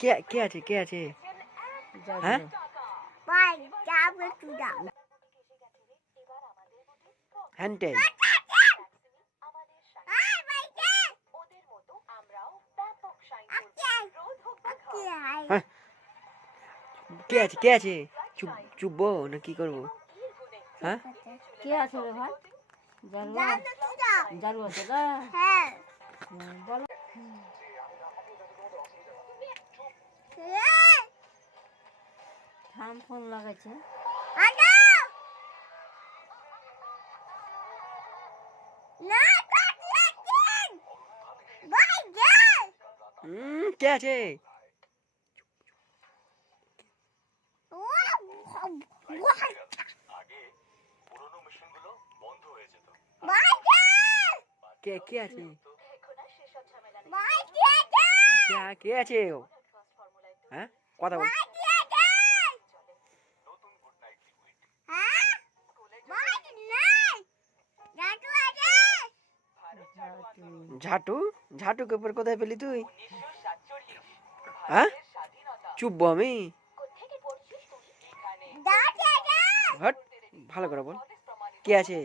কে আছে কে আছে? হ্যাঁ হ্যান্ডটেল হ্যাঁ কে আছে কে আছে? চুপবো না কি করবো? হ্যাঁ কে আছে রে ভাই? জারু আছে না? বলো। থাম ফোন লাগাইছে। কে আছে? কে কে আছে? কে আছে? হ্যাঁ কথা বল। ঝাটু ঝাটুকে উপর কোথায় পেলি তুই? হ্যাঁ চুপবো আমি? হট ভালো করে বল কে আছে?